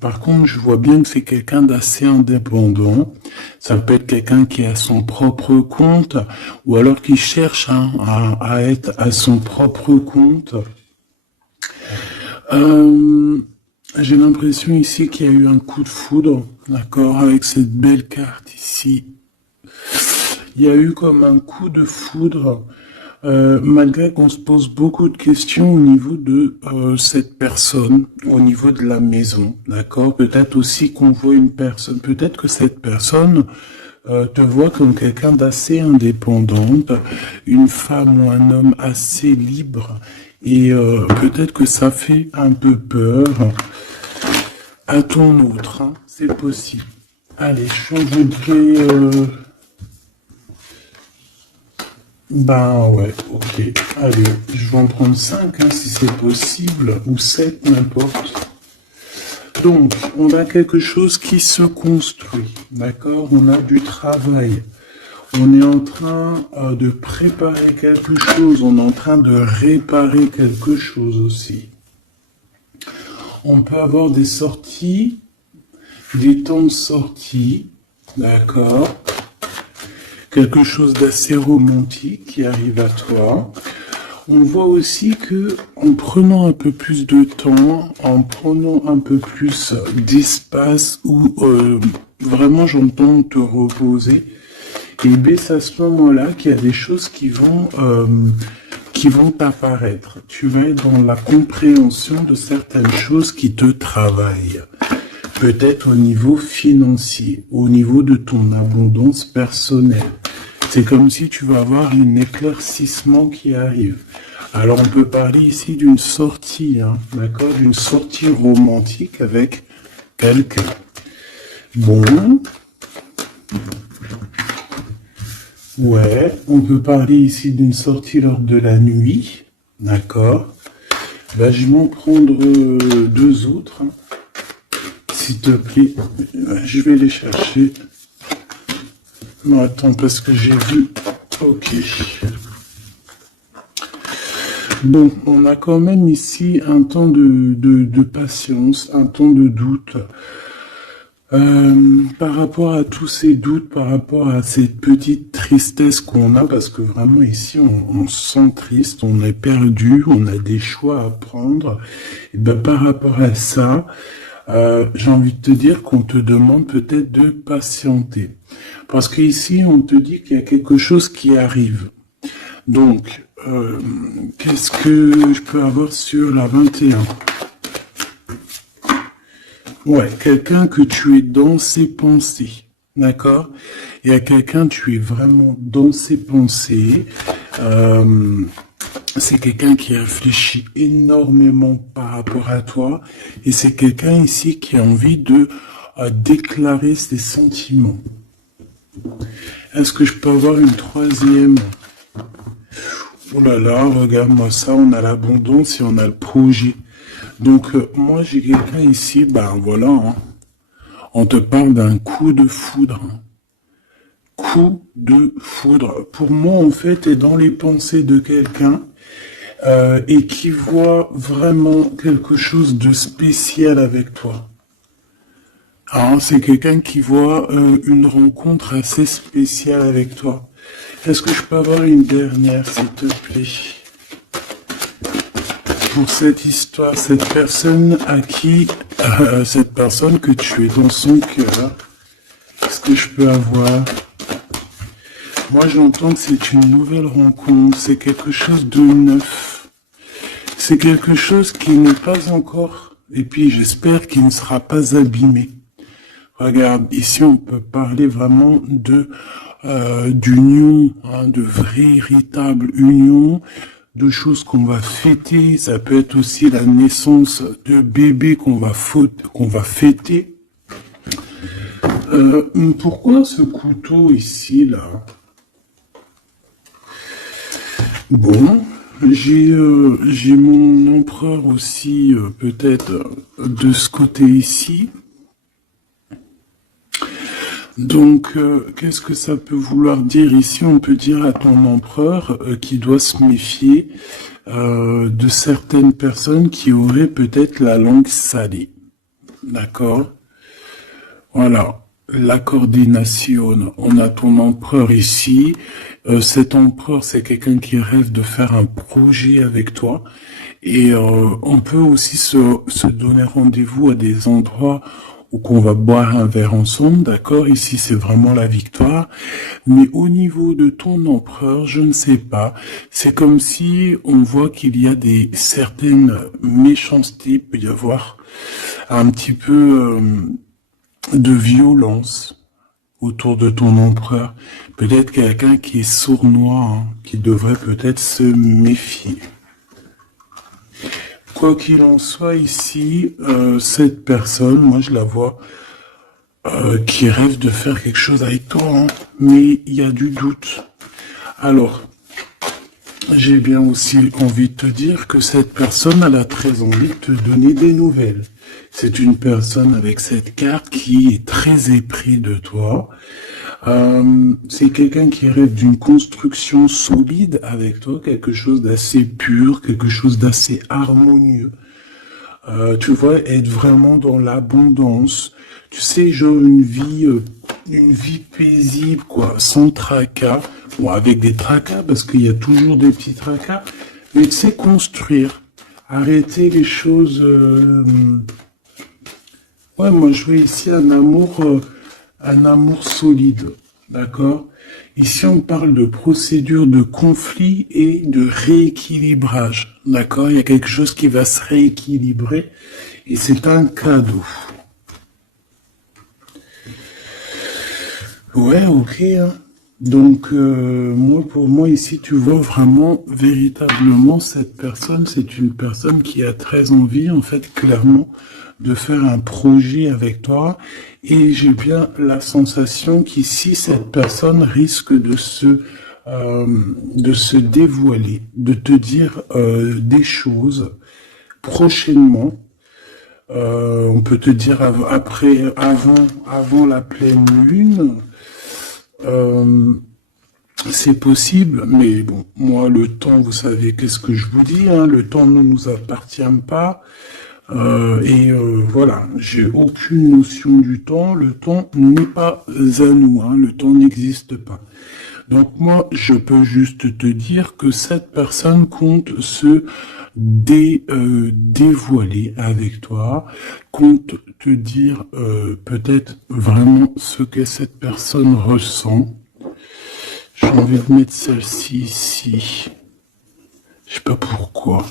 Par contre, je vois bien que c'est quelqu'un d'assez indépendant. Ça peut être quelqu'un qui a son propre compte ou alors qui cherche à être à son propre compte. Euh, j'ai l'impression ici qu'il y a eu un coup de foudre, d'accord, avec cette belle carte ici. Il y a eu comme un coup de foudre, malgré qu'on se pose beaucoup de questions au niveau de cette personne, au niveau de la maison, d'accord. Peut-être aussi qu'on voit une personne, peut-être que cette personne te voit comme quelqu'un d'assez indépendante, une femme ou un homme assez libre, et peut-être que ça fait un peu peur à ton autre, hein, c'est possible. Allez, je voudrais... Ben ouais, ok. Allez, je vais en prendre 5 hein, si c'est possible, ou 7 n'importe. Donc, on a quelque chose qui se construit, d'accord? On a du travail. On est en train de préparer quelque chose, on est en train de réparer quelque chose aussi. On peut avoir des sorties, des temps de sortie, d'accord? Quelque chose d'assez romantique qui arrive à toi. On voit aussi que en prenant un peu plus de temps, en prenant un peu plus d'espace où vraiment j'entends te reposer, et bien c'est à ce moment-là qu'il y a des choses qui vont apparaître. Tu vas être dans la compréhension de certaines choses qui te travaillent. Peut-être au niveau financier, au niveau de ton abondance personnelle. C'est comme si tu vas avoir un éclaircissement qui arrive. Alors on peut parler ici d'une sortie, hein, d'accord, d'une sortie romantique avec quelqu'un. Bon. Ouais, on peut parler ici d'une sortie lors de la nuit, d'accord. Ben, je vais m'en prendre 2 autres. Hein. S'il te plaît, je vais les chercher. Non, attends, parce que j'ai vu... Ok. Bon, on a quand même ici un temps de patience, un temps de doute. Par rapport à tous ces doutes, par rapport à cette petite tristesse qu'on a, parce que vraiment ici on se sent triste, on est perdu, on a des choix à prendre. Et ben par rapport à ça, j'ai envie de te dire qu'on te demande peut-être de patienter. Parce qu'ici, on te dit qu'il y a quelque chose qui arrive. Donc, qu'est-ce que je peux avoir sur la 21? Ouais, quelqu'un que tu es dans ses pensées. D'accord? Il y a quelqu'un, tu es vraiment dans ses pensées. C'est quelqu'un qui réfléchit énormément par rapport à toi. Et c'est quelqu'un ici qui a envie de déclarer ses sentiments. Est-ce que je peux avoir une troisième? Oh là là, regarde-moi ça, on a l'abondance et on a le projet. Donc moi j'ai quelqu'un ici, ben voilà, hein. On te parle d'un coup de foudre. Coup de foudre. Pour moi en fait est dans les pensées de quelqu'un et qui voit vraiment quelque chose de spécial avec toi. Alors, c'est quelqu'un qui voit une rencontre assez spéciale avec toi. Est-ce que je peux avoir une dernière, s'il te plaît? Pour cette histoire, cette personne à qui, cette personne que tu es dans son cœur, est-ce que je peux avoir? Moi, j'entends que c'est une nouvelle rencontre, c'est quelque chose de neuf. C'est quelque chose qui n'est pas encore, et puis j'espère qu'il ne sera pas abîmé. Regarde, ici on peut parler vraiment de d'union, hein, de véritable union, de choses qu'on va fêter. Ça peut être aussi la naissance de bébés qu'on va fêter. Pourquoi ce couteau ici là? Bon, j'ai mon empereur aussi peut-être de ce côté ici. Donc, qu'est-ce que ça peut vouloir dire ici? On peut dire à ton empereur qu'il doit se méfier de certaines personnes qui auraient peut-être la langue salée. d'accord? Voilà, la coordination. On a ton empereur ici. Cet empereur, c'est quelqu'un qui rêve de faire un projet avec toi. Et on peut aussi se donner rendez-vous à des endroits où qu'on va boire un verre ensemble, d'accord? Ici, c'est vraiment la victoire. Mais au niveau de ton empereur, je ne sais pas. C'est comme si on voit qu'il y a des certaines méchancetés, il peut y avoir un petit peu de violence autour de ton empereur. Peut-être quelqu'un qui est sournois, hein, qui devrait peut-être se méfier. Quoi qu'il en soit ici, cette personne, moi je la vois qui rêve de faire quelque chose avec toi, hein, mais il y a du doute. Alors, j'ai bien aussi envie de te dire que cette personne, elle a très envie de te donner des nouvelles. C'est une personne avec cette carte qui est très épris de toi. C'est quelqu'un qui rêve d'une construction solide avec toi, quelque chose d'assez pur, quelque chose d'assez harmonieux. Tu vois, être vraiment dans l'abondance. Tu sais, genre une vie paisible, quoi, sans tracas. Bon, avec des tracas, parce qu'il y a toujours des petits tracas. Mais tu sais, construire. Arrêter les choses... Ouais, moi, je vois ici un amour solide. D'accord? Ici, on parle de procédure de conflit et de rééquilibrage. D'accord? Il y a quelque chose qui va se rééquilibrer et c'est un cadeau. Ouais, ok. Hein. Donc, moi, pour moi, ici, tu vois vraiment, véritablement, cette personne, c'est une personne qui a très envie, en fait, clairement, de faire un projet avec toi. Et j'ai bien la sensation qu'ici, cette personne risque de se dévoiler, de te dire des choses prochainement. On peut te dire avant la pleine lune. C'est possible, mais bon, moi, le temps, vous savez, qu'est-ce que je vous dis, hein, le temps ne nous appartient pas. Voilà, j'ai aucune notion du temps. Le temps n'est pas à nous, hein, le temps n'existe pas. Donc moi, je peux juste te dire que cette personne compte se dévoiler avec toi, compte te dire peut-être vraiment ce que cette personne ressent. J'ai envie de mettre celle-ci ici. Je sais pas pourquoi.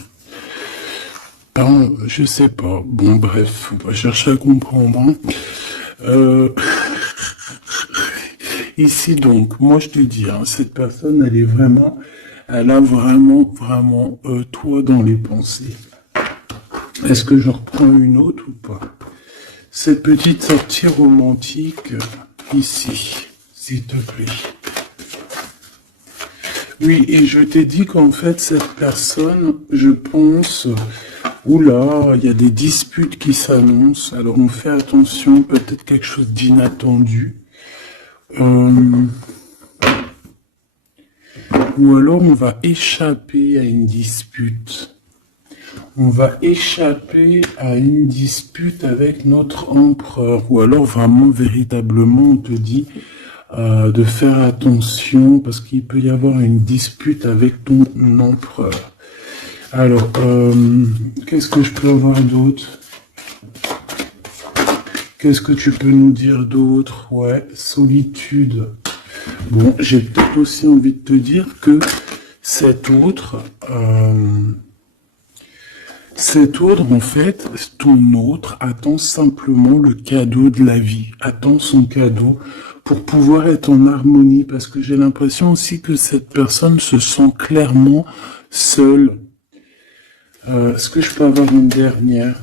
Non, je sais pas. Bon, bref, on va chercher à comprendre. Ici, donc, moi, je te dis, hein, cette personne, elle a vraiment, toi dans les pensées. Est-ce que je reprends une autre ou pas? Cette petite sortie romantique, ici, s'il te plaît. Oui, et je t'ai dit qu'en fait, cette personne, je pense, oula, il y a des disputes qui s'annoncent, alors on fait attention, peut-être quelque chose d'inattendu. Ou alors on va échapper à une dispute. On va échapper à une dispute avec notre empereur. Ou alors vraiment, véritablement, on te dit de faire attention parce qu'il peut y avoir une dispute avec ton empereur. Alors, qu'est-ce que je peux avoir d'autre? Qu'est-ce que tu peux nous dire d'autre? Ouais, solitude. Bon, j'ai peut-être aussi envie de te dire que cet autre, en fait, ton autre attend simplement le cadeau de la vie, attend son cadeau pour pouvoir être en harmonie, parce que j'ai l'impression aussi que cette personne se sent clairement seule. Est-ce que je peux avoir une dernière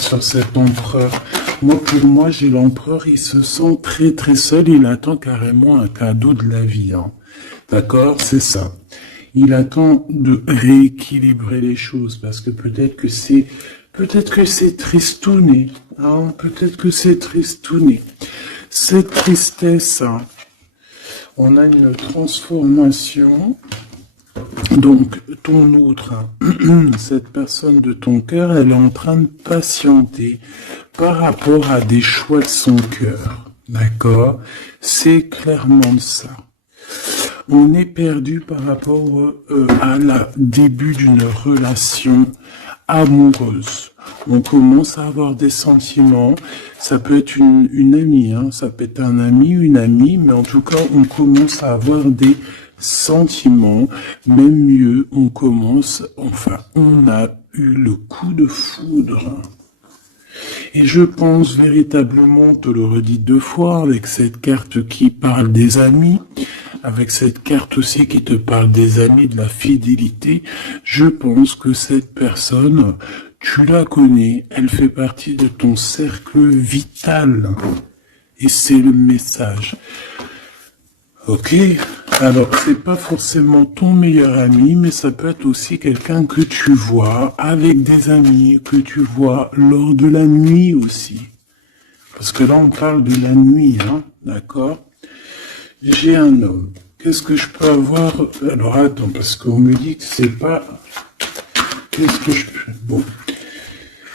sur cet empereur? Pour moi, j'ai l'empereur, il se sent très très seul, il attend carrément un cadeau de la vie. Hein. D'accord? C'est ça. Il attend de rééquilibrer les choses, parce que peut-être que c'est tristouné. Hein, peut-être que c'est tristouné. Cette tristesse, hein, on a une transformation. Donc, ton autre, hein, cette personne de ton cœur, elle est en train de patienter. par rapport à des choix de son cœur. D'accord? C'est clairement ça. On est perdu par rapport à la début d'une relation amoureuse. On commence à avoir des sentiments. Ça peut être une amie, hein, ça peut être un ami, une amie, mais en tout cas, on commence à avoir des sentiments. Même mieux, on a eu le coup de foudre. Et je pense véritablement, te le redis 2 fois, avec cette carte qui parle des amis, avec cette carte aussi qui te parle des amis, de la fidélité, je pense que cette personne, tu la connais, elle fait partie de ton cercle vital. Et c'est le message. Ok, alors c'est pas forcément ton meilleur ami, mais ça peut être aussi quelqu'un que tu vois avec des amis, que tu vois lors de la nuit aussi. Parce que là on parle de la nuit, hein, d'accord? J'ai un homme. Qu'est-ce que je peux avoir? Alors attends, parce qu'on me dit que c'est pas... Qu'est-ce que je peux... Bon.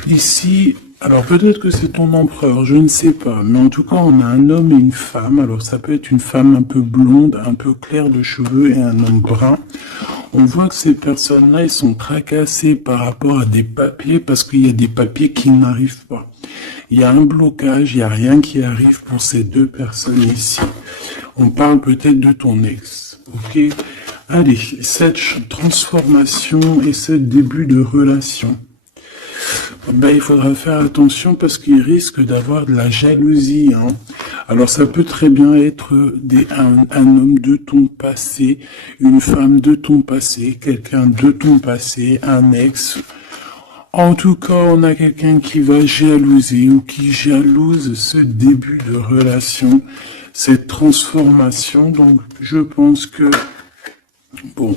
Ici... Alors peut-être que c'est ton empereur, je ne sais pas, mais en tout cas on a un homme et une femme, alors ça peut être une femme un peu blonde, un peu claire de cheveux et un homme brun. On voit que ces personnes-là, ils sont tracassés par rapport à des papiers parce qu'il y a des papiers qui n'arrivent pas. Il y a un blocage, il n'y a rien qui arrive pour ces 2 personnes ici. On parle peut-être de ton ex, ok? Allez, cette transformation et ce début de relation. Ben, il faudra faire attention parce qu'il risque d'avoir de la jalousie. Hein. Alors ça peut très bien être un homme de ton passé, une femme de ton passé, quelqu'un de ton passé, un ex. En tout cas, on a quelqu'un qui va jalouser ou qui jalouse ce début de relation, cette transformation. Donc je pense que, bon...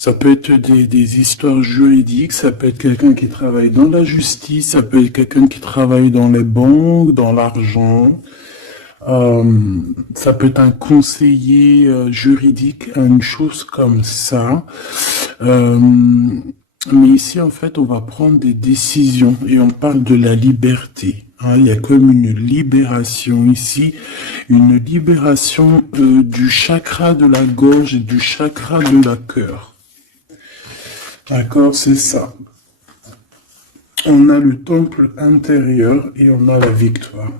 Ça peut être des histoires juridiques, ça peut être quelqu'un qui travaille dans la justice, ça peut être quelqu'un qui travaille dans les banques, dans l'argent. Ça peut être un conseiller juridique, une chose comme ça. Mais ici, en fait, on va prendre des décisions et on parle de la liberté. Hein, il y a comme une libération ici, une libération du chakra de la gorge et du chakra de la cœur. D'accord, c'est ça. On a le temple intérieur et on a la victoire.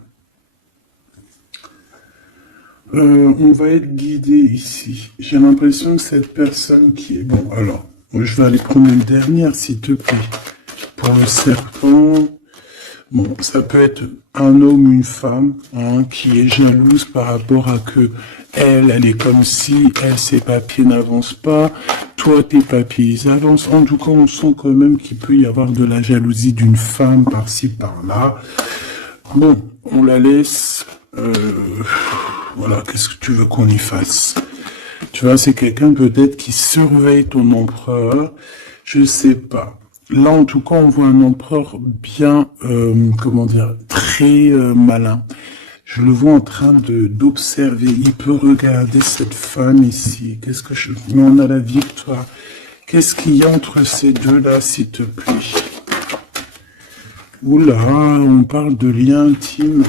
On va être guidé ici. J'ai l'impression que cette personne qui est... Bon, alors, je vais aller prendre une dernière, s'il te plaît. Pour le serpent... Bon, ça peut être un homme ou une femme hein, qui est jalouse par rapport à que elle est comme si ses papiers n'avancent pas, toi tes papiers ils avancent. En tout cas, on sent quand même qu'il peut y avoir de la jalousie d'une femme par-ci par-là. Bon, on la laisse. Voilà, qu'est-ce que tu veux qu'on y fasse? Tu vois, c'est quelqu'un peut-être qui surveille ton empereur. Je sais pas. Là, en tout cas, on voit un empereur bien, comment dire, très malin. Je le vois en train d'observer. Il peut regarder cette femme ici. Qu'est-ce que je... Mais on a la victoire. Qu'est-ce qu'il y a entre ces deux-là, s'il te plaît? Oula, on parle de lien intime.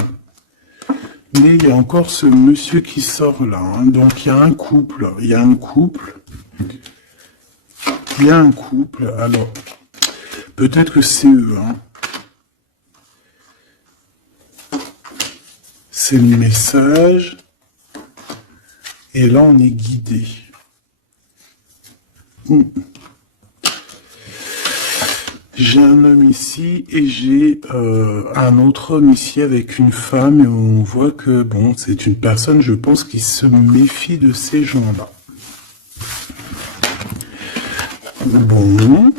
Mais il y a encore ce monsieur qui sort là. Hein. Donc, il y a un couple. Il y a un couple. Il y a un couple. Alors... Peut-être que c'est eux, hein. C'est le message. Et là, on est guidé. J'ai un homme ici et j'ai un autre homme ici avec une femme. Et on voit que, bon, c'est une personne, je pense, qui se méfie de ces gens-là. Bon...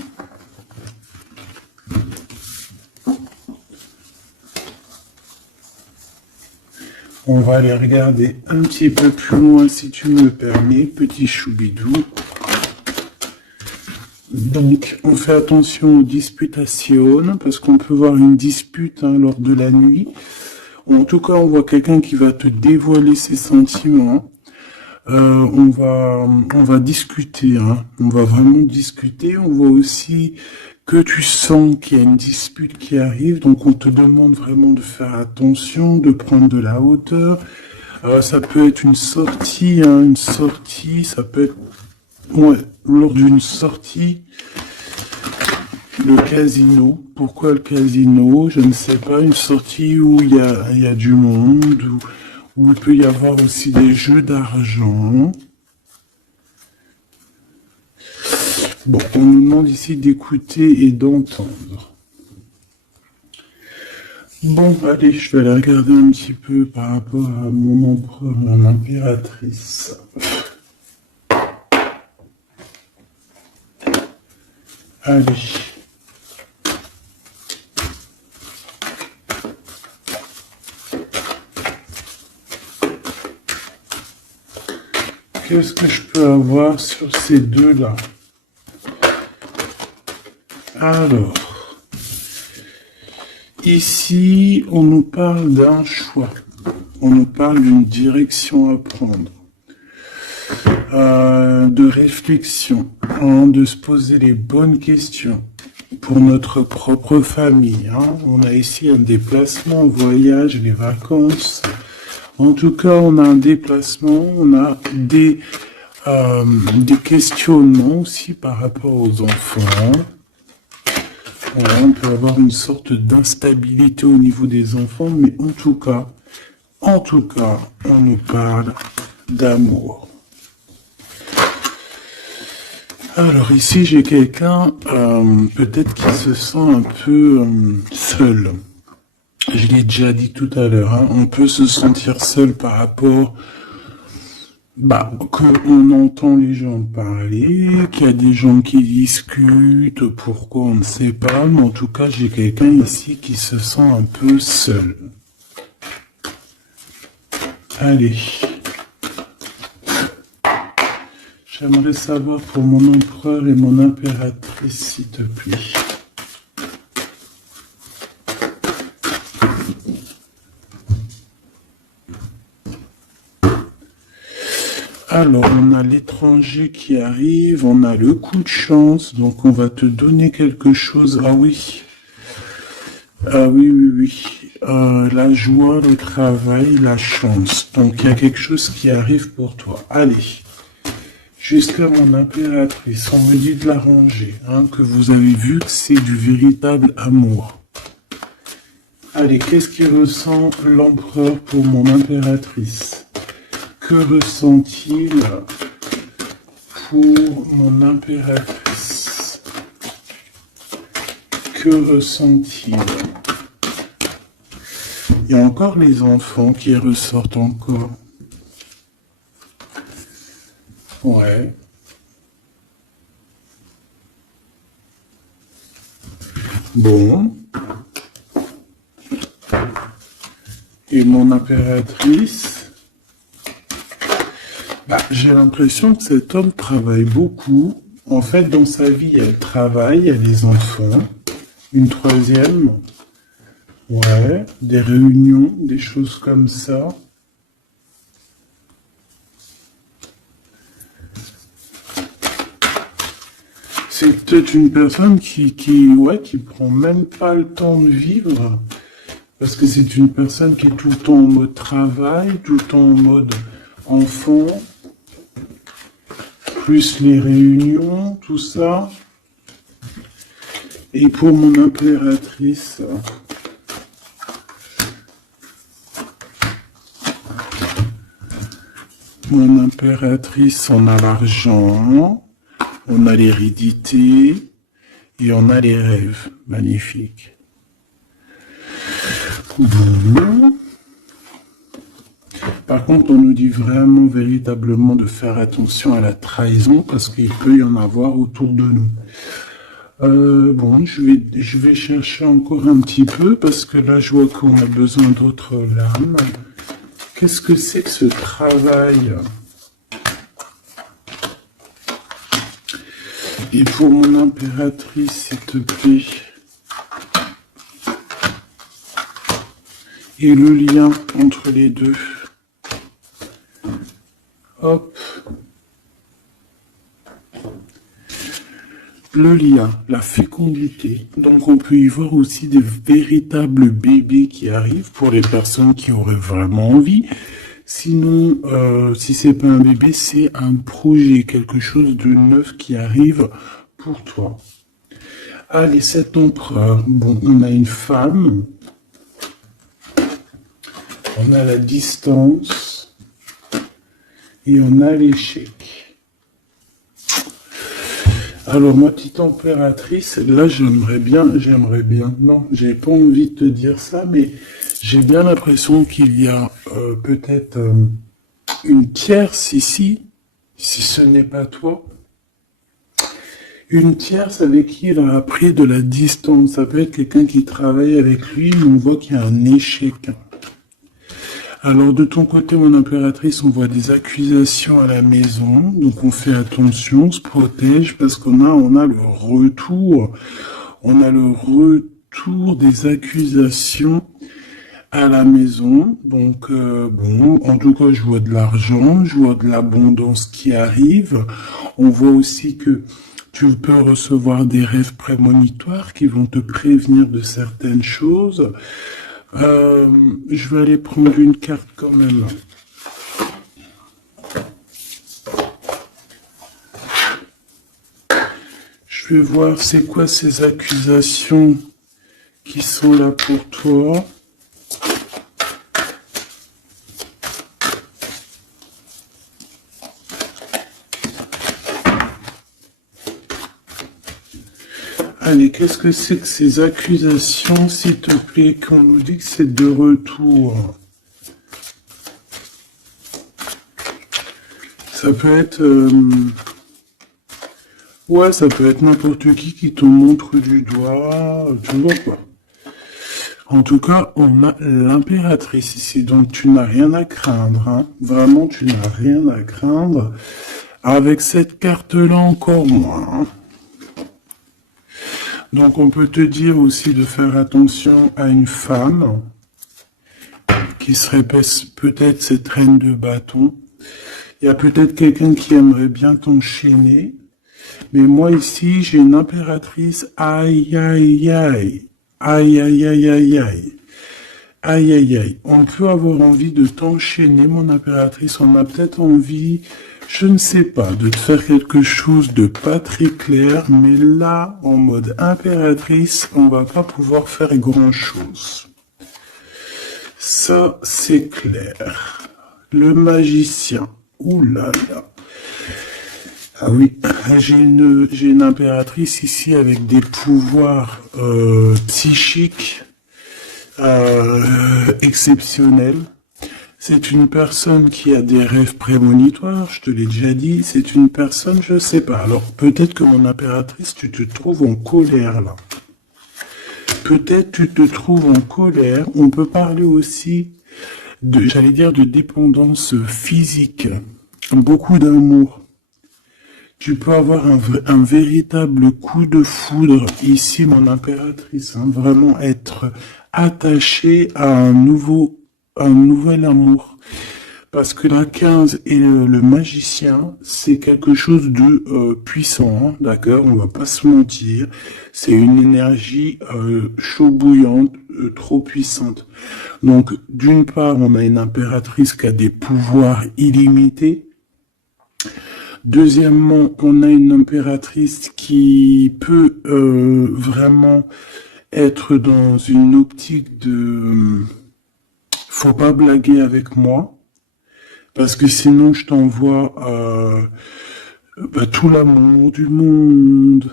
On va aller regarder un petit peu plus loin, si tu me permets, petit choubidou. Donc, on fait attention aux disputations, parce qu'on peut voir une dispute hein, lors de la nuit. En tout cas, on voit quelqu'un qui va te dévoiler ses sentiments. On va discuter, hein. On va vraiment discuter. On voit aussi que tu sens qu'il y a une dispute qui arrive, donc on te demande vraiment de faire attention, de prendre de la hauteur. Ça peut être une sortie, hein, ça peut être lors d'une sortie. Le casino. Pourquoi le casino? Je ne sais pas. Une sortie où il y a du monde, où il peut y avoir aussi des jeux d'argent. Bon, on nous demande ici d'écouter et d'entendre. Bon, allez, je vais aller regarder un petit peu par rapport à mon empereur, mon impératrice. Allez. Qu'est-ce que je peux avoir sur ces deux-là? Alors, ici, on nous parle d'un choix. On nous parle d'une direction à prendre. De réflexion, hein, de se poser les bonnes questions pour notre propre famille. Hein. On a ici un déplacement, un voyage, les vacances. En tout cas, on a un déplacement, on a des questionnements aussi par rapport aux enfants. Voilà, on peut avoir une sorte d'instabilité au niveau des enfants, mais en tout cas, on nous parle d'amour. Alors ici, j'ai quelqu'un peut-être qui se sent un peu seul. Je l'ai déjà dit tout à l'heure, hein, on peut se sentir seul par rapport qu'on entend les gens parler, qu'il y a des gens qui discutent, pourquoi on ne sait pas, mais en tout cas j'ai quelqu'un ici qui se sent un peu seul. Allez. J'aimerais savoir pour mon empereur et mon impératrice, s'il te plaît. Alors, on a l'étranger qui arrive, on a le coup de chance, donc on va te donner quelque chose. Ah oui. Ah oui. La joie, le travail, la chance. Donc, il y a quelque chose qui arrive pour toi. Allez. Jusqu'à mon impératrice, on me dit de la ranger, hein, que vous avez vu que c'est du véritable amour. Allez, qu'est-ce qu'il ressent l'empereur pour mon impératrice? Que ressent-il pour mon impératrice? Que ressent-il? Il y a encore les enfants qui ressortent encore. Ouais. Bon. Et mon impératrice, j'ai l'impression que cet homme travaille beaucoup. En fait, dans sa vie, il y a le travail, il y a les enfants. Une troisième, ouais, des réunions, des choses comme ça. C'est peut-être une personne qui prend même pas le temps de vivre, parce que c'est une personne qui est tout le temps en mode travail, tout le temps en mode enfant, plus les réunions, tout ça. Et pour mon impératrice, on a l'argent. On a l'hérédité et on a les rêves. Magnifique. Bon. Par contre, on nous dit vraiment, véritablement de faire attention à la trahison parce qu'il peut y en avoir autour de nous. Bon, je vais chercher encore un petit peu parce que là, je vois qu'on a besoin d'autres lames. Qu'est-ce que c'est que ce travail ? Et pour mon impératrice, s'il te plaît. Et le lien entre les deux. Hop. le lien, la fécondité. Donc on peut y voir aussi des véritables bébés qui arrivent pour les personnes qui auraient vraiment envie. Sinon, si c'est pas un bébé, c'est un projet, quelque chose de neuf qui arrive pour toi. Allez, cet empereur. Bon, on a une femme. On a la distance. Et on a l'échec. Alors, ma petite impératrice, là, j'aimerais bien, non, j'ai pas envie de te dire ça, mais j'ai bien l'impression qu'il y a peut-être une tierce ici, si ce n'est pas toi. Une tierce avec qui il a appris de la distance. Ça peut être quelqu'un qui travaille avec lui, mais on voit qu'il y a un échec. Alors de ton côté, mon impératrice, on voit des accusations à la maison, donc on fait attention, on se protège parce qu'on a le retour, des accusations à la maison. Donc bon, en tout cas, je vois de l'argent, je vois de l'abondance qui arrive. On voit aussi que tu peux recevoir des rêves prémonitoires qui vont te prévenir de certaines choses. Je vais aller prendre une carte quand même. Je vais voir c'est quoi ces accusations qui sont là pour toi. Allez, qu'est-ce que c'est que ces accusations, s'il te plaît, qu'on nous dit que c'est de retour? Ça peut être... ouais, ça peut être n'importe qui te montre du doigt, tu vois quoi. En tout cas, on a l'impératrice ici, donc tu n'as rien à craindre, hein. Vraiment, tu n'as rien à craindre. Avec cette carte-là, encore moins, hein. Donc on peut te dire aussi de faire attention à une femme qui serait peut-être cette reine de bâton. Il y a peut-être quelqu'un qui aimerait bien t'enchaîner. Mais moi ici, j'ai une impératrice. Aïe, aïe, aïe. Aïe, aïe, aïe, aïe, aïe. Aïe, aïe, aïe. On peut avoir envie de t'enchaîner, mon impératrice. On a peut-être envie... Je ne sais pas, de te faire quelque chose de pas très clair, mais là, en mode impératrice, on va pas pouvoir faire grand-chose. Ça, c'est clair. Le magicien. Ouh là là. Ah oui, j'ai une impératrice ici avec des pouvoirs psychiques exceptionnels. C'est une personne qui a des rêves prémonitoires, je te l'ai déjà dit. C'est une personne, je sais pas. Alors, peut-être que mon impératrice, tu te trouves en colère, là. Peut-être tu te trouves en colère. On peut parler aussi de, j'allais dire, de dépendance physique. Beaucoup d'amour. Tu peux avoir un véritable coup de foudre ici, mon impératrice. Hein, vraiment être attaché à un nouvel amour. Parce que la 15 et le magicien, c'est quelque chose de puissant, hein, d'accord? On va pas se mentir. C'est une énergie chaud bouillante, trop puissante. Donc, d'une part, on a une impératrice qui a des pouvoirs illimités. Deuxièmement, on a une impératrice qui peut vraiment être dans une optique de... Faut pas blaguer avec moi, parce que sinon je t'envoie tout l'amour du monde.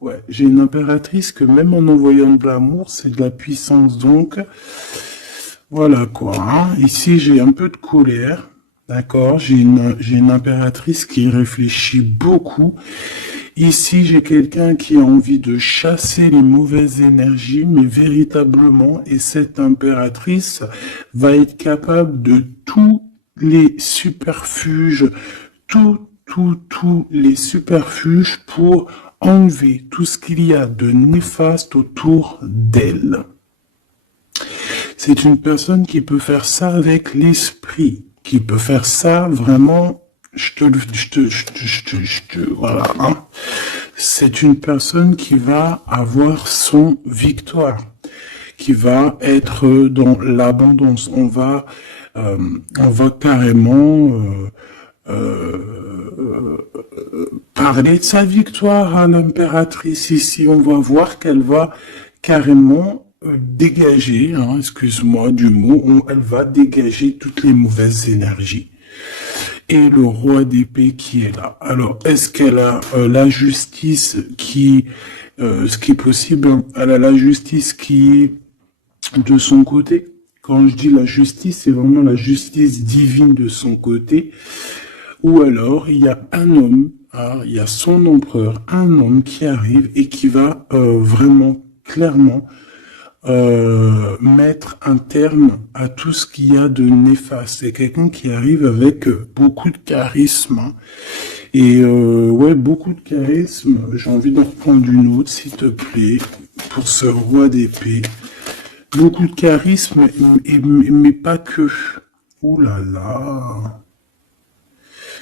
Ouais, j'ai une impératrice que même en envoyant de l'amour, c'est de la puissance. Donc, voilà quoi. Hein. Ici, j'ai un peu de colère. D'accord, j'ai une impératrice qui réfléchit beaucoup. Ici, j'ai quelqu'un qui a envie de chasser les mauvaises énergies, mais véritablement, et cette impératrice va être capable de tous les superfuges, tous les superfuges pour enlever tout ce qu'il y a de néfaste autour d'elle. C'est une personne qui peut faire ça avec l'esprit, qui peut faire ça vraiment voilà, hein. C'est une personne qui va avoir son victoire, qui va être dans l'abondance. On va carrément parler de sa victoire à l'impératrice ici. On va voir qu'elle va carrément dégager, hein, excuse-moi du mot, elle va dégager toutes les mauvaises énergies. Et le roi d'épée qui est là. Alors, est-ce qu'elle a la justice qui, ce qui est possible, hein, elle a la justice qui est de son côté. Quand je dis la justice, c'est vraiment la justice divine de son côté. Ou alors, il y a un homme, hein, il y a son empereur, un homme qui arrive et qui va vraiment, clairement, mettre un terme à tout ce qu'il y a de néfaste. C'est quelqu'un qui arrive avec beaucoup de charisme. Hein. Et ouais, beaucoup de charisme. J'ai envie d'en reprendre une autre, s'il te plaît, pour ce roi d'épée. Beaucoup de charisme, mais pas que. Ouh là là.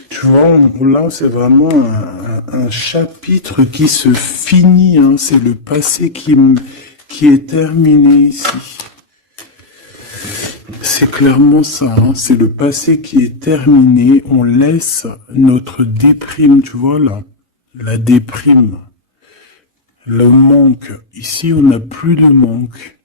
Tu vois, là, c'est vraiment un chapitre qui se finit. Hein. C'est le passé qui est terminé ici. C'est clairement ça, hein. C'est le passé qui est terminé. On laisse notre déprime, tu vois là, la déprime, le manque. Ici, on n'a plus de manque.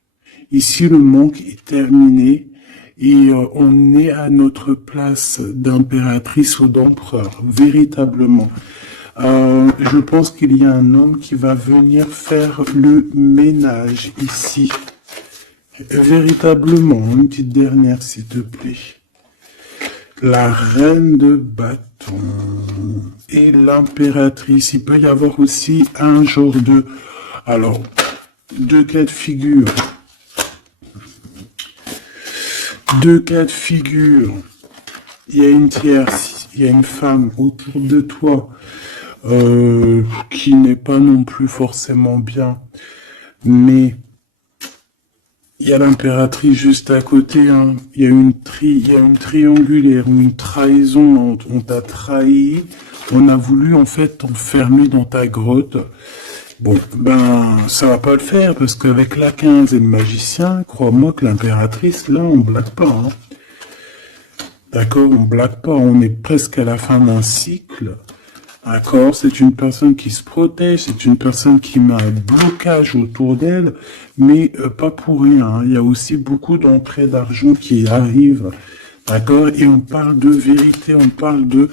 Ici, le manque est terminé et on est à notre place d'impératrice ou d'empereur, véritablement. Je pense qu'il y a un homme qui va venir faire le ménage ici. Véritablement, une petite dernière, s'il te plaît. La reine de bâton et l'impératrice. Il peut y avoir aussi un genre de... Alors, deux cas de figure. Deux cas de figure. Il y a une tierce, il y a une femme autour de toi qui n'est pas non plus forcément bien, mais il y a l'impératrice juste à côté. Hein. Il y a une triangulaire, une trahison. On t'a trahi. On a voulu en fait t'enfermer dans ta grotte. Bon, ben, ça va pas le faire, parce qu'avec la 15 et le magicien, crois-moi que l'impératrice, là, on blague pas, hein. D'accord, on blague pas, on est presque à la fin d'un cycle. D'accord, c'est une personne qui se protège, c'est une personne qui met un blocage autour d'elle, mais pas pour rien, hein. Il y a aussi beaucoup d'entrées d'argent qui arrivent. D'accord, et on parle de vérité, on parle de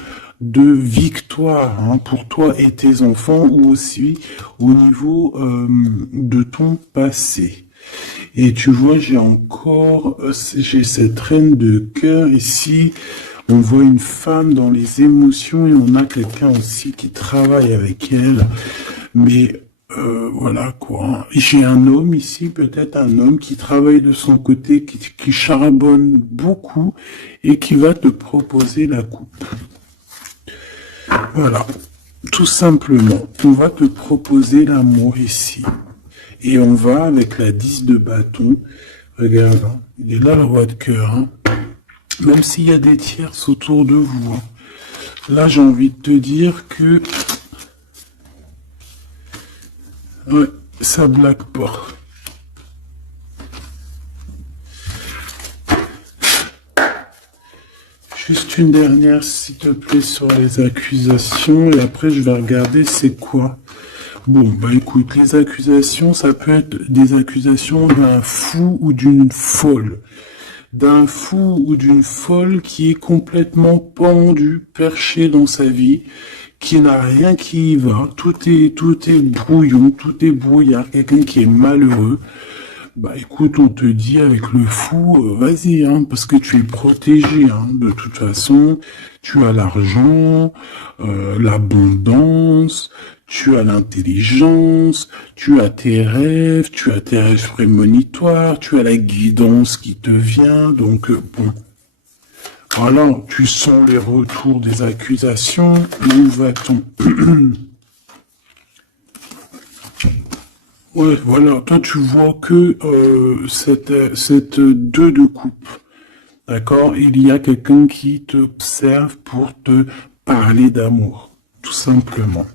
victoire, hein, pour toi et tes enfants, ou aussi au niveau de ton passé. Et tu vois, j'ai cette reine de cœur ici. On voit une femme dans les émotions et on a quelqu'un aussi qui travaille avec elle. Mais voilà quoi. J'ai un homme ici, peut-être un homme qui travaille de son côté, qui charbonne beaucoup et qui va te proposer la coupe. Voilà, tout simplement, on va te proposer l'amour ici. Et on va avec la 10 de bâton. Regarde, hein, il est là le roi de cœur. Hein. Même s'il y a des tierces autour de vous. Hein. Là, j'ai envie de te dire que... Ouais, ça blague pas. Juste une dernière, s'il te plaît, sur les accusations, et après je vais regarder c'est quoi. Bon, bah écoute, les accusations, ça peut être des accusations d'un fou ou d'une folle. D'un fou ou d'une folle qui est complètement pendu, perché dans sa vie, qui n'a rien qui y va, tout est brouillon, tout est brouillard, quelqu'un qui est malheureux. Bah écoute, on te dit avec le fou, vas-y, hein, parce que tu es protégé, hein, de toute façon, tu as l'argent, l'abondance, tu as l'intelligence, tu as tes rêves prémonitoires, tu as la guidance qui te vient, donc bon. Voilà, tu sens les retours des accusations, où va-t-on? Ouais, voilà, toi tu vois que cette 2 de coupe, d'accord? Il y a quelqu'un qui t'observe pour te parler d'amour, tout simplement.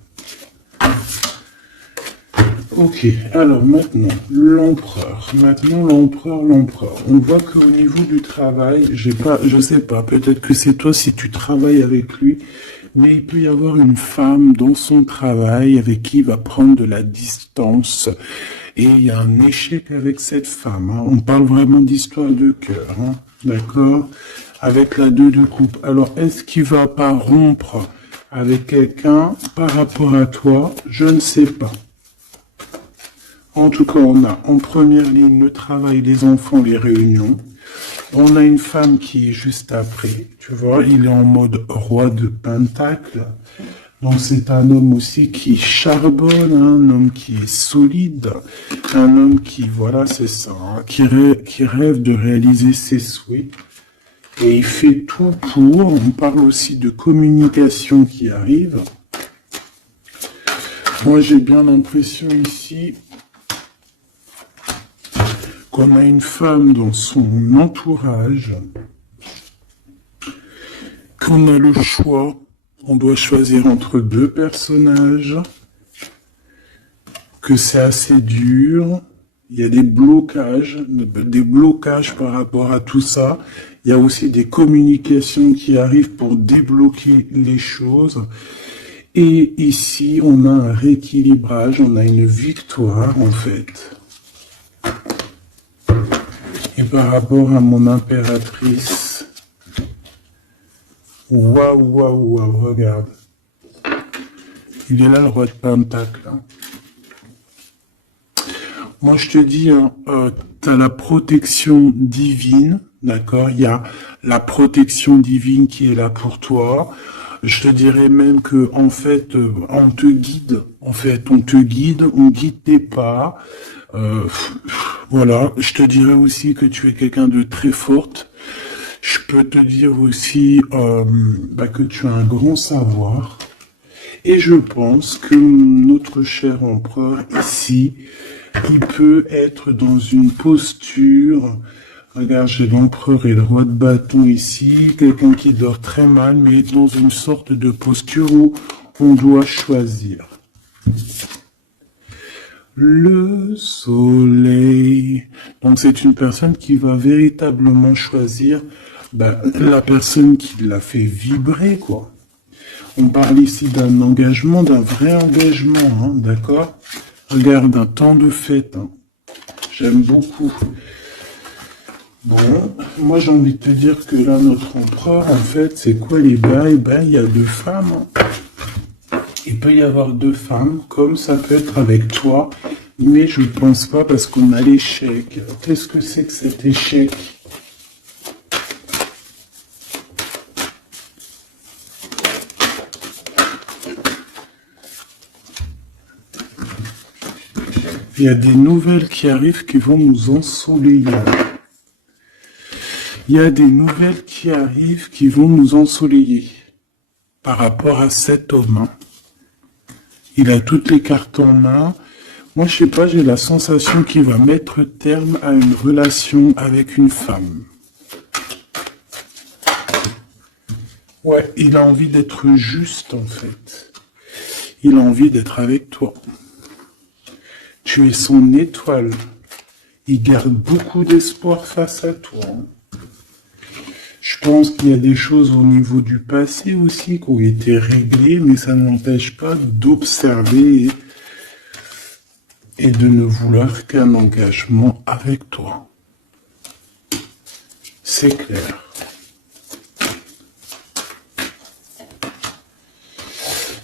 Ok, alors maintenant, l'empereur. Maintenant, l'empereur. On voit qu'au niveau du travail, je sais pas, peut-être que c'est toi si tu travailles avec lui, mais il peut y avoir une femme dans son travail avec qui il va prendre de la distance. Et il y a un échec avec cette femme. Hein. On parle vraiment d'histoire de cœur, hein, d'accord? Avec la 2 de coupe. Alors, est-ce qu'il va pas rompre avec quelqu'un par rapport à toi? Je ne sais pas. En tout cas, on a en première ligne le travail, les enfants, les réunions. On a une femme qui est juste après. Tu vois, il est en mode roi de pentacle. Donc c'est un homme aussi qui charbonne, un homme qui est solide, un homme qui, voilà, c'est ça, hein, qui rêve de réaliser ses souhaits. Et il fait tout pour. On parle aussi de communication qui arrive. Moi, j'ai bien l'impression ici qu'on a une femme dans son entourage, qu'on a le choix, on doit choisir entre 2 personnages, que c'est assez dur, il y a des blocages par rapport à tout ça, il y a aussi des communications qui arrivent pour débloquer les choses, et ici on a un rééquilibrage, on a une victoire en fait. Et par rapport à mon impératrice, waouh, regarde. Il est là, le roi de pentacle. Hein. Moi, je te dis, tu as la protection divine, d'accord? Il y a la protection divine qui est là pour toi. Je te dirais même que, en fait, on te guide. En fait, on te guide, on guide tes pas. Voilà, je te dirais aussi que tu es quelqu'un de très forte. Je peux te dire aussi que tu as un grand savoir. Et je pense que notre cher empereur ici, il peut être dans une posture. Regarde, j'ai l'empereur et le roi de bâton ici. Quelqu'un qui dort très mal, mais dans une sorte de posture où on doit choisir. Le soleil. Donc c'est une personne qui va véritablement choisir la personne qui l'a fait vibrer, quoi. On parle ici d'un engagement, d'un vrai engagement, hein, d'accord? Regarde, un temps de fête. Hein. J'aime beaucoup. Bon, moi j'ai envie de te dire que là, notre empereur, en fait, c'est quoi les bails? Il y a 2 femmes. Hein. Il peut y avoir 2 femmes, comme ça peut être avec toi, mais je ne pense pas parce qu'on a l'échec. Qu'est-ce que c'est que cet échec? Il y a des nouvelles qui arrivent qui vont nous ensoleiller. Il y a des nouvelles qui arrivent qui vont nous ensoleiller par rapport à cet homme. Hein. Il a toutes les cartes en main. Moi, je sais pas, j'ai la sensation qu'il va mettre terme à une relation avec une femme. Ouais, il a envie d'être juste, en fait. Il a envie d'être avec toi. Tu es son étoile. Il garde beaucoup d'espoir face à toi. Je pense qu'il y a des choses au niveau du passé aussi qui ont été réglées, mais ça n'empêche pas d'observer et de ne vouloir qu'un engagement avec toi. C'est clair.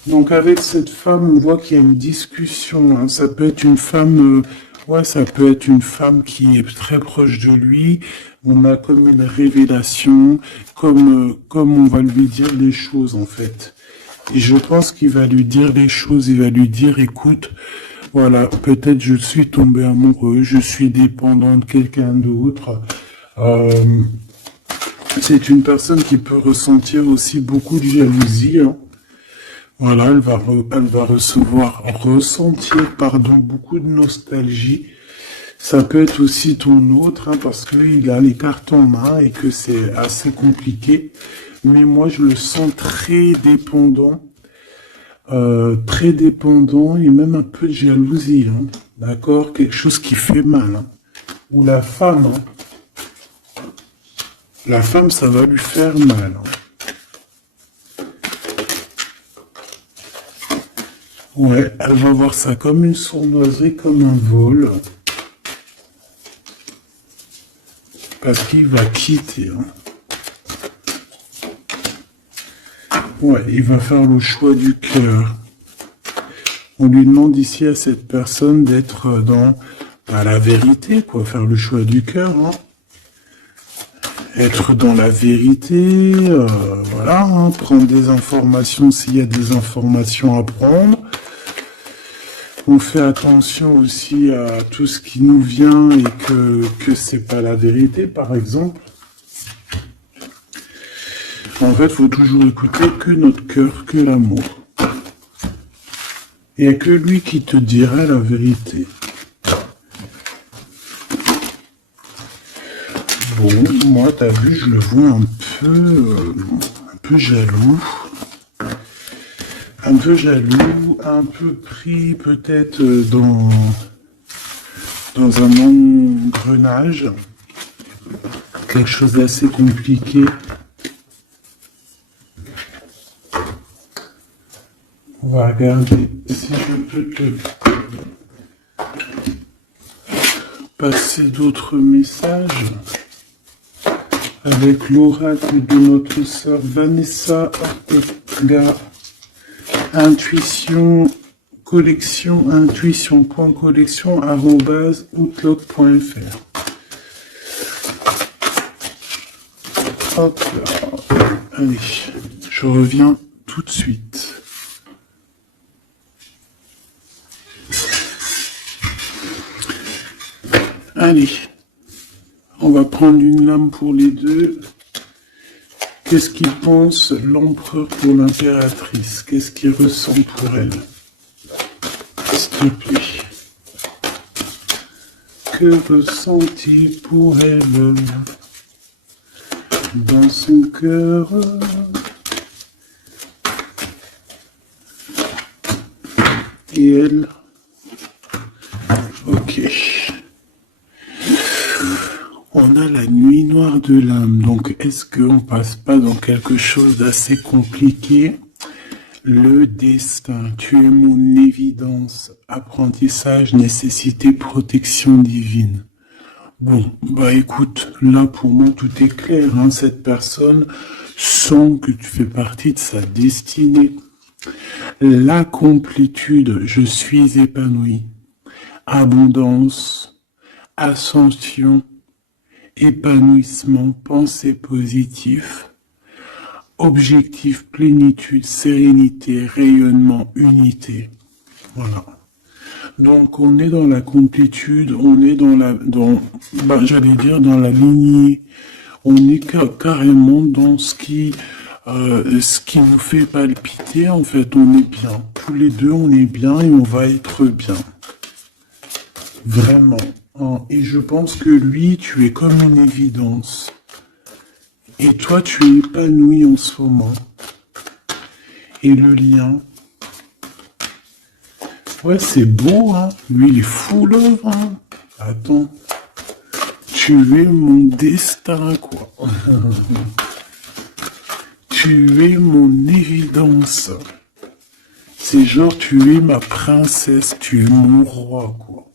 Donc avec cette femme, on voit qu'il y a une discussion. Hein. Ça peut être une femme, ça peut être une femme qui est très proche de lui. On a comme une révélation, comme on va lui dire les choses en fait. Et je pense qu'il va lui dire les choses. Il va lui dire, écoute, voilà, peut-être je suis tombé amoureux, je suis dépendant de quelqu'un d'autre. C'est une personne qui peut ressentir aussi beaucoup de jalousie. Hein. Voilà, elle va ressentir beaucoup de nostalgie. Ça peut être aussi ton autre, hein, parce qu'il a les cartes en main et que c'est assez compliqué. mais moi je le sens très dépendant et même un peu de jalousie, hein. D'accord? Quelque chose qui fait mal, hein. Ou la femme, hein. La femme, ça va lui faire mal, hein. Ouais, elle va voir ça comme une sournoiserie, comme un vol. Parce qu'il va quitter, hein. Ouais, il va faire le choix du cœur. On lui demande ici à cette personne d'être dans la vérité, quoi, faire le choix du cœur, hein. Être dans la vérité, voilà, hein, prendre des informations s'il y a des informations à prendre. On fait attention aussi à tout ce qui nous vient et que c'est pas la vérité, par exemple. En fait, il faut toujours écouter que notre cœur, que l'amour. Il n'y a que lui qui te dira la vérité. Bon, moi, t'as vu, je le vois un peu jaloux. Un peu jaloux, un peu pris peut-être dans un engrenage. Quelque chose d'assez compliqué. On va regarder si je peux te passer d'autres messages avec l'oracle de notre sœur Vanessa Ortega. Intuition collection, intuition.collection@outlook.fr. Hop là. Allez, je reviens tout de suite. Allez, on va prendre une lame pour les deux. Qu'est-ce qu'il pense l'empereur pour l'impératrice? Qu'est-ce qu'il ressent pour elle? S'il te plaît. Que ressent-il pour elle dans son cœur? Et elle? Ok. On a la nuit noire de l'âme, donc est-ce qu'on passe pas dans quelque chose d'assez compliqué? Le destin, tu es mon évidence, apprentissage, nécessité, protection divine. Bon, bah écoute, là pour moi tout est clair, hein. Cette personne sent que tu fais partie de sa destinée. La complétude, je suis épanoui. Abondance, ascension, épanouissement, pensée positive, objectif, plénitude, sérénité, rayonnement, unité. Voilà. Donc on est dans la complétude, on est dans j'allais dire dans la lignée, on est carrément dans ce qui nous fait palpiter. En fait, on est bien. Tous les deux, on est bien et on va être bien. Vraiment. Et je pense que lui, tu es comme une évidence. Et toi, tu es épanoui en ce moment. Et le lien. Ouais, c'est beau, hein. Lui, il est fou, love, hein. Attends. Tu es mon destin, quoi. Tu es mon évidence. C'est genre, tu es ma princesse, tu es mon roi, quoi.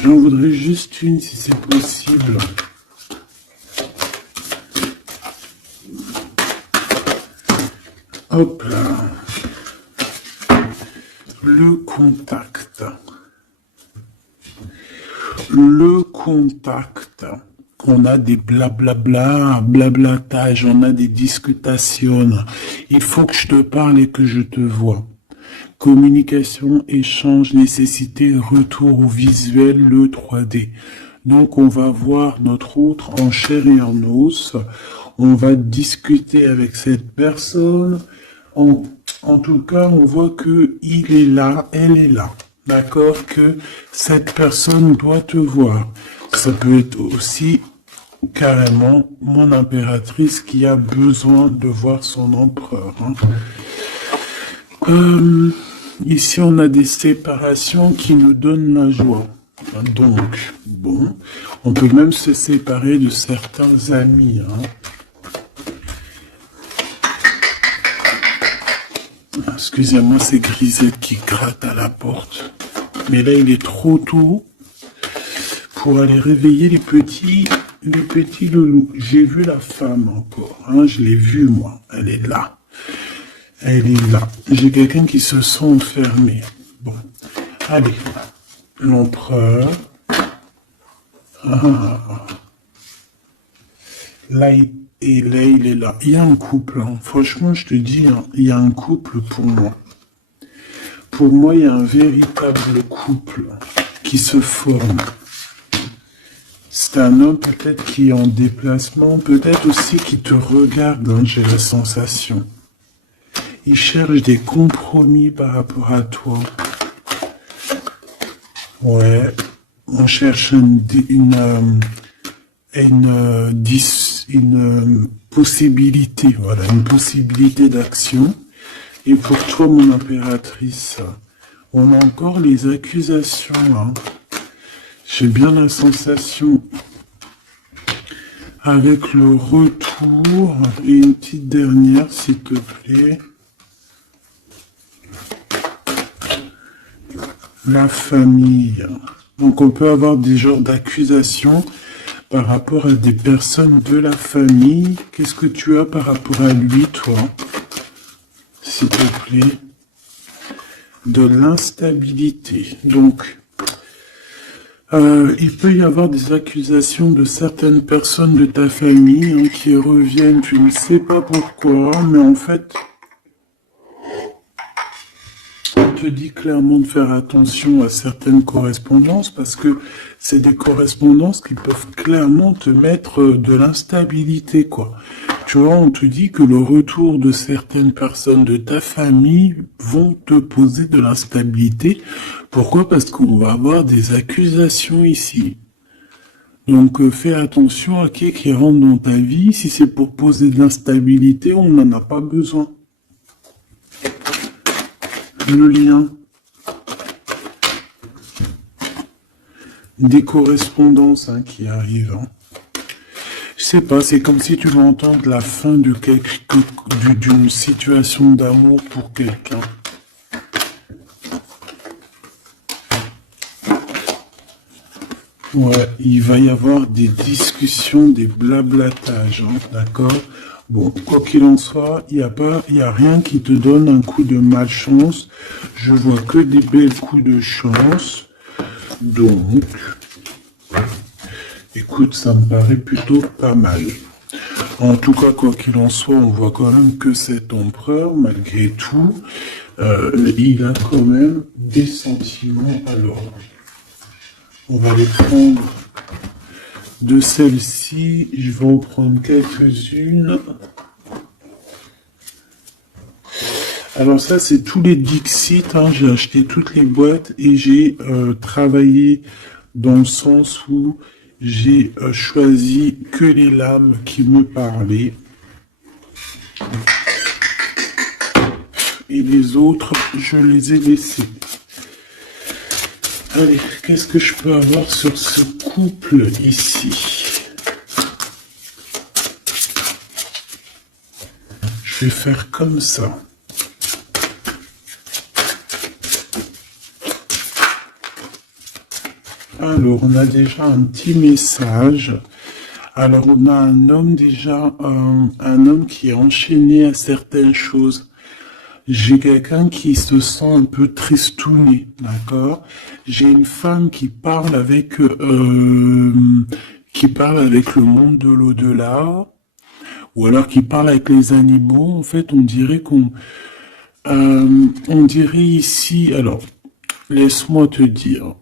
J'en voudrais juste une si c'est possible. Hop là. Le contact. Le contact. On a des blablabla, blablatage, on a des discutations. Il faut que je te parle et que je te vois. Communication, échange, nécessité, retour au visuel, le 3D. Donc on va voir notre autre en chair et en os. On va discuter avec cette personne. En tout cas, on voit que il est là, elle est là. D'accord? Que cette personne doit te voir. Ça peut être aussi carrément mon impératrice qui a besoin de voir son empereur. Hein. Ici, on a des séparations qui nous donnent la joie. Donc, bon, on peut même se séparer de certains amis. Hein. Excusez-moi, c'est Grisette qui gratte à la porte. Mais là, il est trop tôt pour aller réveiller les petits loulous. J'ai vu la femme encore. Hein, je l'ai vue, moi. Elle est là. Elle est là. J'ai quelqu'un qui se sent enfermé. Bon. Allez. L'empereur. Là, il est là. Il y a un couple. Hein. Franchement, je te dis, hein, il y a un couple pour moi. Pour moi, il y a un véritable couple qui se forme. C'est un homme peut-être qui est en déplacement, peut-être aussi qui te regarde, hein, j'ai la sensation. Il cherche des compromis par rapport à toi. Ouais, on cherche une possibilité, voilà, une possibilité d'action. Et pour toi, mon impératrice, on a encore les accusations, hein. J'ai bien la sensation, avec le retour, et une petite dernière, s'il te plaît. La famille. Donc on peut avoir des genres d'accusations par rapport à des personnes de la famille. Qu'est-ce que tu as par rapport à lui, toi? S'il te plaît. De l'instabilité. Donc, il peut y avoir des accusations de certaines personnes de ta famille, hein, qui reviennent, tu ne sais pas pourquoi, mais en fait, on te dit clairement de faire attention à certaines correspondances, parce que c'est des correspondances qui peuvent clairement te mettre de l'instabilité, quoi. Tu vois, on te dit que le retour de certaines personnes de ta famille vont te poser de l'instabilité. Pourquoi? Parce qu'on va avoir des accusations ici. Donc fais attention à qui rentre dans ta vie. Si c'est pour poser de l'instabilité, on n'en a pas besoin. Le lien. Des correspondances, hein, qui arrivent. Hein. Je sais pas, c'est comme si tu veux entendre la fin de d'une situation d'amour pour quelqu'un. Ouais, il va y avoir des discussions, des blablatages, hein, d'accord? Bon, quoi qu'il en soit, il y a rien qui te donne un coup de malchance. Je vois que des belles coups de chance. Donc, écoute, ça me paraît plutôt pas mal. En tout cas, quoi qu'il en soit, on voit quand même que cet empereur, malgré tout, il a quand même des sentiments. Alors, on va les prendre de celles-ci. Je vais en prendre quelques-unes. Alors ça, c'est tous les Dixit. Hein. J'ai acheté toutes les boîtes et j'ai travaillé dans le sens où j'ai choisi que les lames qui me parlaient. Et les autres, je les ai laissés. Allez, qu'est-ce que je peux avoir sur ce couple ici? Je vais faire comme ça. Alors, on a déjà un petit message. Alors, on a un homme déjà, un homme qui est enchaîné à certaines choses. J'ai quelqu'un qui se sent un peu tristouné, d'accord? J'ai une femme qui parle avec le monde de l'au-delà, ou alors qui parle avec les animaux. En fait, on dirait on dirait ici. Alors, laisse-moi te dire.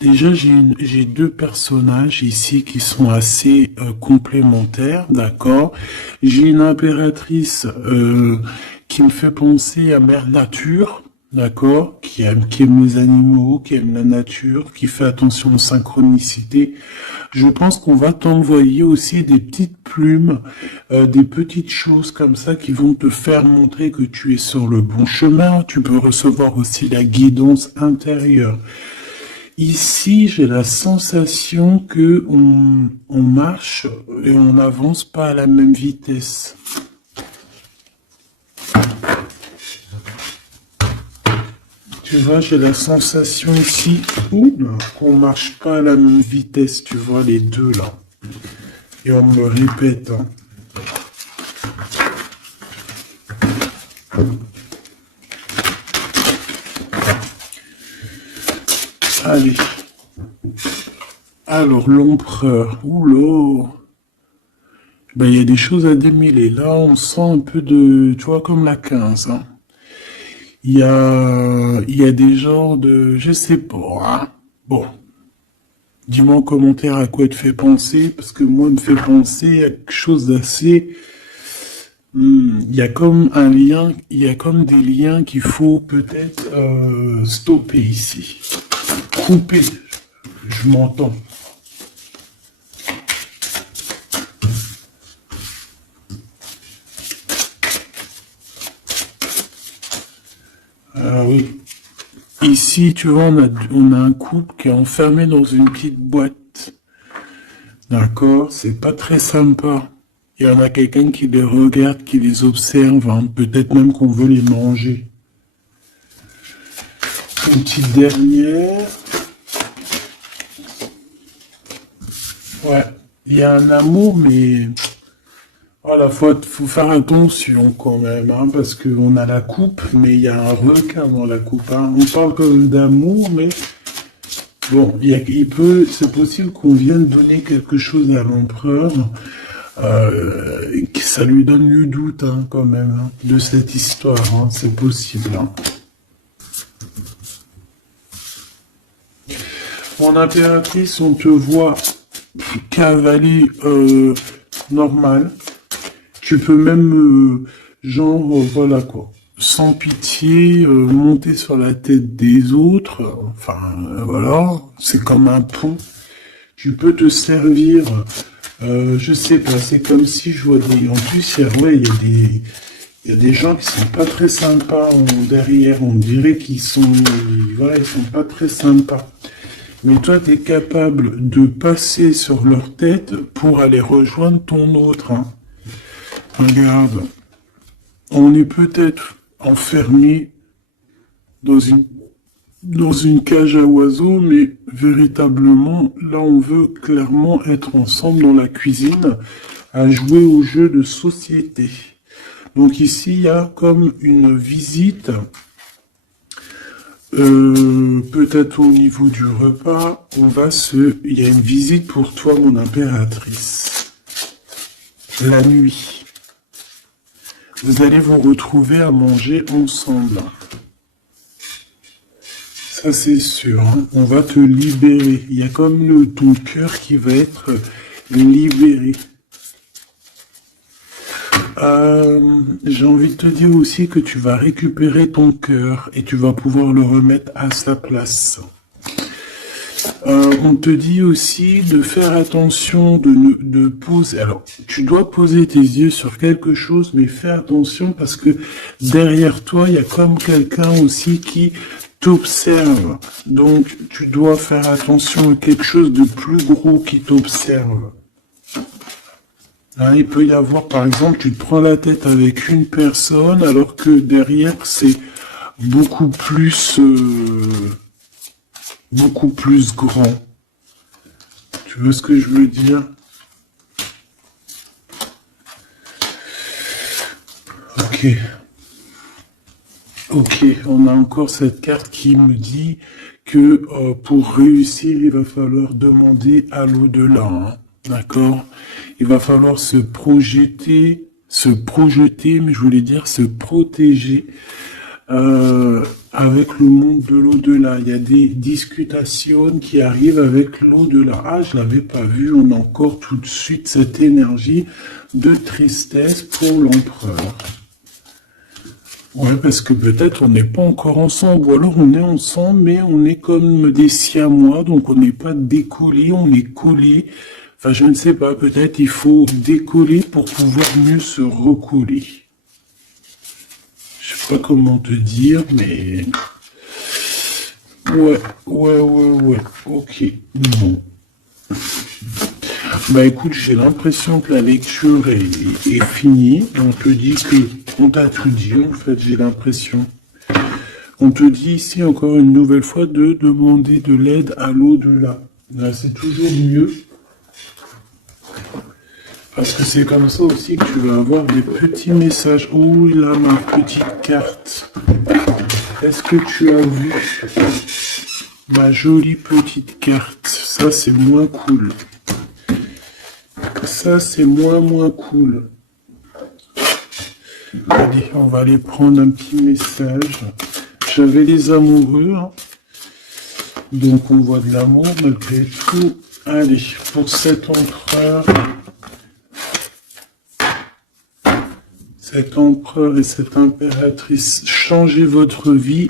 Déjà, j'ai deux personnages ici qui sont assez complémentaires, d'accord? J'ai une impératrice qui me fait penser à Mère Nature, d'accord, qui aime les animaux, qui aime la nature, qui fait attention aux synchronicités. Je pense qu'on va t'envoyer aussi des petites plumes, des petites choses comme ça qui vont te faire montrer que tu es sur le bon chemin. Tu peux recevoir aussi la guidance intérieure. Ici, j'ai la sensation que on marche et on n'avance pas à la même vitesse. Tu vois, j'ai la sensation ici qu'on marche pas à la même vitesse, tu vois, les deux là. Et on me le répète. Hein. Allez. Alors, l'empereur. Oula. Ben, il y a des choses à démêler. Là, on sent un peu de... Tu vois, comme la 15. Hein. Il y a des genres de... Je sais pas. Hein. Bon. Dis-moi en commentaire à quoi il te fait penser. Parce que moi, il me fait penser à quelque chose d'assez... Il y a comme un lien, il y a comme des liens qu'il faut peut-être stopper ici. Couper. Je m'entends. Ah oui. Ici, tu vois, on a un couple qui est enfermé dans une petite boîte. D'accord? C'est pas très sympa. Il y en a quelqu'un qui les regarde, qui les observe, hein. Peut-être même qu'on veut les manger. Une petite dernière. Ouais. Il y a un amour, mais... Voilà, faut faire attention quand même, hein, parce qu'on a la coupe, mais il y a un requin dans la coupe. Hein. On parle quand même d'amour, mais bon, c'est possible qu'on vienne donner quelque chose à l'empereur, que ça lui donne le doute, hein, quand même, hein, de cette histoire. Hein, c'est possible. Hein. Mon impératrice, on te voit cavaler normal. Tu peux même, voilà quoi, sans pitié, monter sur la tête des autres. Enfin, voilà, c'est comme un pont. Tu peux te servir, je sais pas, c'est comme si je vois des... En plus, il y a des gens qui sont pas très sympas derrière. On dirait qu'ils sont... Voilà, ils sont pas très sympas. Mais toi, tu es capable de passer sur leur tête pour aller rejoindre ton autre. Hein. Regarde, on est peut-être enfermé dans une cage à oiseaux, mais véritablement, là, on veut clairement être ensemble dans la cuisine à jouer au jeu de société. Donc ici, il y a comme une visite, peut-être au niveau du repas, il y a une visite pour toi, mon impératrice. La nuit. Vous allez vous retrouver à manger ensemble. Ça, c'est sûr. Hein. On va te libérer. Il y a comme ton cœur qui va être libéré. J'ai envie de te dire aussi que tu vas récupérer ton cœur et tu vas pouvoir le remettre à sa place. On te dit aussi de faire attention, de poser. Alors, tu dois poser tes yeux sur quelque chose, mais fais attention parce que derrière toi, il y a comme quelqu'un aussi qui t'observe. Donc, tu dois faire attention à quelque chose de plus gros qui t'observe. Hein, il peut y avoir, par exemple, tu te prends la tête avec une personne, alors que derrière, c'est beaucoup plus grand. Tu vois ce que je veux dire? Ok, on a encore cette carte qui me dit que pour réussir, il va falloir demander à l'au-delà. Hein, d'accord? Il va falloir se projeter, mais je voulais dire se protéger avec le monde de l'au-delà. Il y a des discutations qui arrivent avec l'au-delà. Ah, je l'avais pas vu. On a encore tout de suite cette énergie de tristesse pour l'empereur. Ouais, parce que peut-être on n'est pas encore ensemble, ou alors on est ensemble, mais on est comme des siamois, donc on n'est pas décollé, on est collé. Enfin, je ne sais pas, peut-être il faut décoller pour pouvoir mieux se recoller. Je sais pas comment te dire, mais... Ouais, ok. Bon. Bah écoute, j'ai l'impression que la lecture est finie. On te dit que... On t'a tout dit, en fait, j'ai l'impression. On te dit ici encore une nouvelle fois de demander de l'aide à l'au-delà. Là, c'est toujours mieux. Parce que c'est comme ça aussi que tu vas avoir des petits messages. Oh là, ma petite carte. Est-ce que tu as vu ma jolie petite carte? Ça, c'est moins cool. Ça, c'est moins cool. Allez, on va aller prendre un petit message. J'avais les amoureux, hein. Donc on voit de l'amour malgré tout. Allez, pour cet empereur et cette impératrice, changez votre vie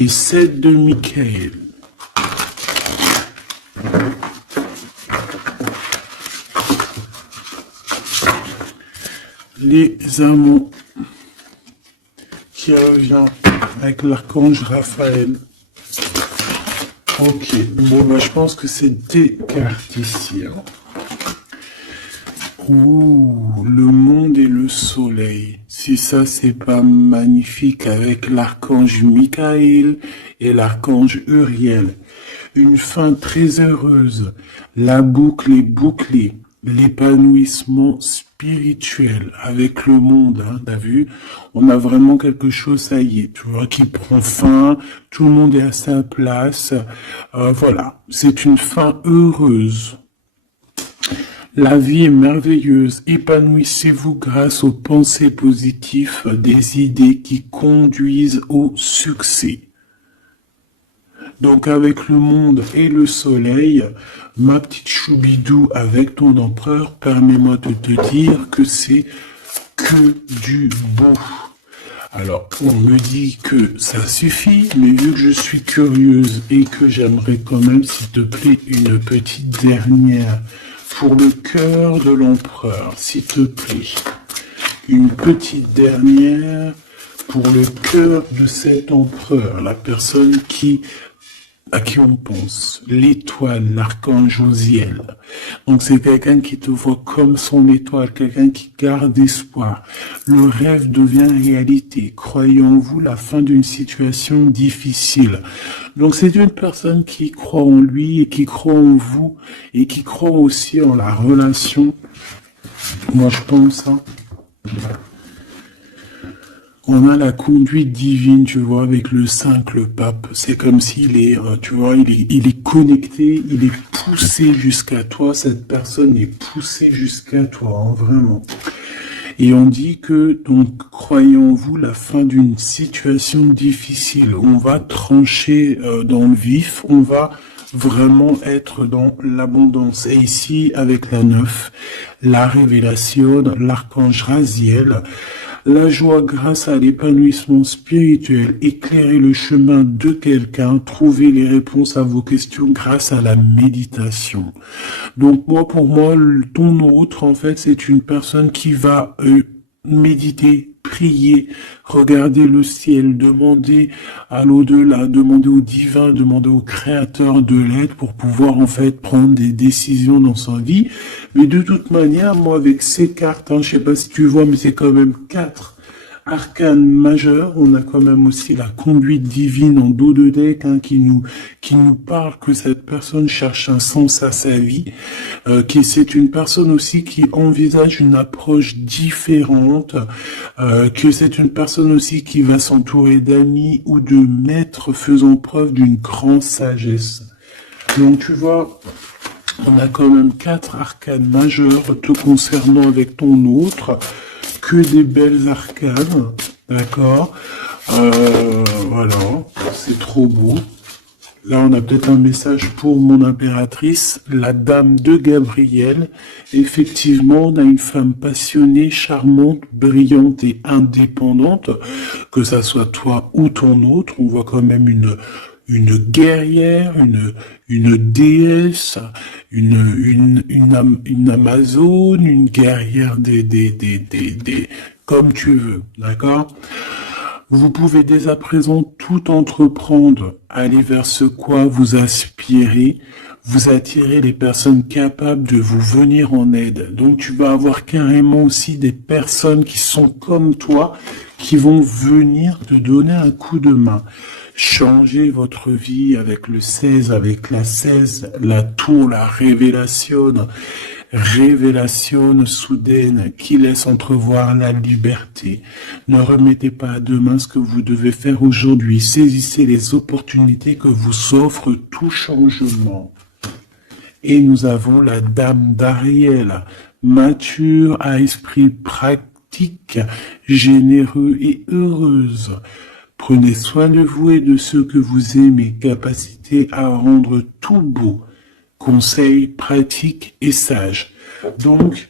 et 7 de Michael. Les amants qui revient avec l'archange Raphaël. Ok, bon bah je pense que c'est des cartes ici. Hein. Ouh, le monde et le soleil. Si ça c'est pas magnifique avec l'archange Michael et l'archange Uriel. Une fin très heureuse. La boucle est bouclée. L'épanouissement spirituel avec le monde, hein, t'as vu? On a vraiment quelque chose, ça y est, tu vois, qui prend fin, tout le monde est à sa place, voilà, c'est une fin heureuse. La vie est merveilleuse, épanouissez-vous grâce aux pensées positives, des idées qui conduisent au succès. Donc avec le monde et le soleil, ma petite choubidou avec ton empereur, permets-moi de te dire que c'est que du beau. Alors, on me dit que ça suffit, mais vu que je suis curieuse et que j'aimerais quand même, s'il te plaît, une petite dernière pour le cœur de l'empereur, s'il te plaît. Une petite dernière pour le cœur de cet empereur, la personne à qui on pense, l'étoile, l'archange Josiel. Donc c'est quelqu'un qui te voit comme son étoile, quelqu'un qui garde espoir. Le rêve devient réalité. Croyez en vous la fin d'une situation difficile. Donc c'est une personne qui croit en lui et qui croit en vous et qui croit aussi en la relation. Moi je pense, hein. On a la conduite divine, tu vois, avec le 5, le pape. C'est comme s'il est, tu vois, il est connecté, il est poussé jusqu'à toi. Cette personne est poussée jusqu'à toi, hein, vraiment. Et on dit que, donc, croyez-en-vous, la fin d'une situation difficile. On va trancher dans le vif, on va vraiment être dans l'abondance. Et ici, avec la 9, la révélation, l'archange Raziel, la joie grâce à l'épanouissement spirituel, éclairer le chemin de quelqu'un, trouver les réponses à vos questions grâce à la méditation. Donc moi, pour moi, ton autre, en fait, c'est une personne qui va méditer, prier, regarder le ciel, demander à l'au-delà, demander au divin, demander au créateur de l'aide pour pouvoir en fait prendre des décisions dans sa vie. Mais de toute manière, moi avec ces cartes, hein, je sais pas si tu vois, mais c'est quand même 4 arcanes majeures. On a quand même aussi la conduite divine en dos de deck, hein, qui nous parle que cette personne cherche un sens à sa vie, c'est une personne aussi qui envisage une approche différente, que c'est une personne aussi qui va s'entourer d'amis ou de maîtres faisant preuve d'une grande sagesse. Donc tu vois, on a quand même 4 arcanes majeures te concernant avec ton autre. Que des belles arcanes, d'accord, voilà, c'est trop beau. Là, on a peut-être un message pour mon impératrice, la dame de Gabriel. Effectivement, on a une femme passionnée, charmante, brillante et indépendante, que ça soit toi ou ton autre. On voit quand même une guerrière, une déesse, une amazone, une guerrière comme tu veux, d'accord? Vous pouvez dès à présent tout entreprendre, aller vers ce quoi vous aspirez, vous attirez les personnes capables de vous venir en aide. Donc tu vas avoir carrément aussi des personnes qui sont comme toi, qui vont venir te donner un coup de main. Changez votre vie avec le 16, avec la 16, la tour, la révélation soudaine qui laisse entrevoir la liberté. Ne remettez pas à demain ce que vous devez faire aujourd'hui. Saisissez les opportunités que vous offre tout changement. Et nous avons la dame d'Ariel, mature à esprit pratique, généreux et heureuse. Prenez soin de vous et de ceux que vous aimez, capacité à rendre tout beau. Conseils pratiques et sages. Donc,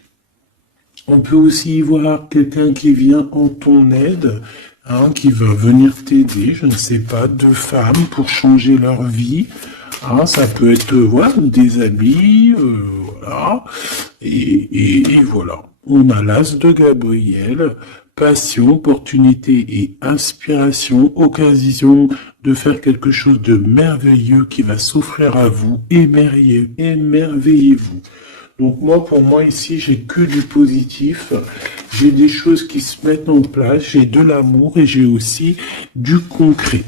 on peut aussi y voir quelqu'un qui vient en ton aide, qui va venir t'aider, je ne sais pas, deux femmes pour changer leur vie. Ça peut être voilà, des amis, voilà. Et voilà. On a l'as de Gabriel, passion, opportunité et inspiration, occasion de faire quelque chose de merveilleux qui va s'offrir à vous. Émerveillez-vous. Donc moi, pour moi, ici, j'ai que du positif. J'ai des choses qui se mettent en place, j'ai de l'amour et j'ai aussi du concret.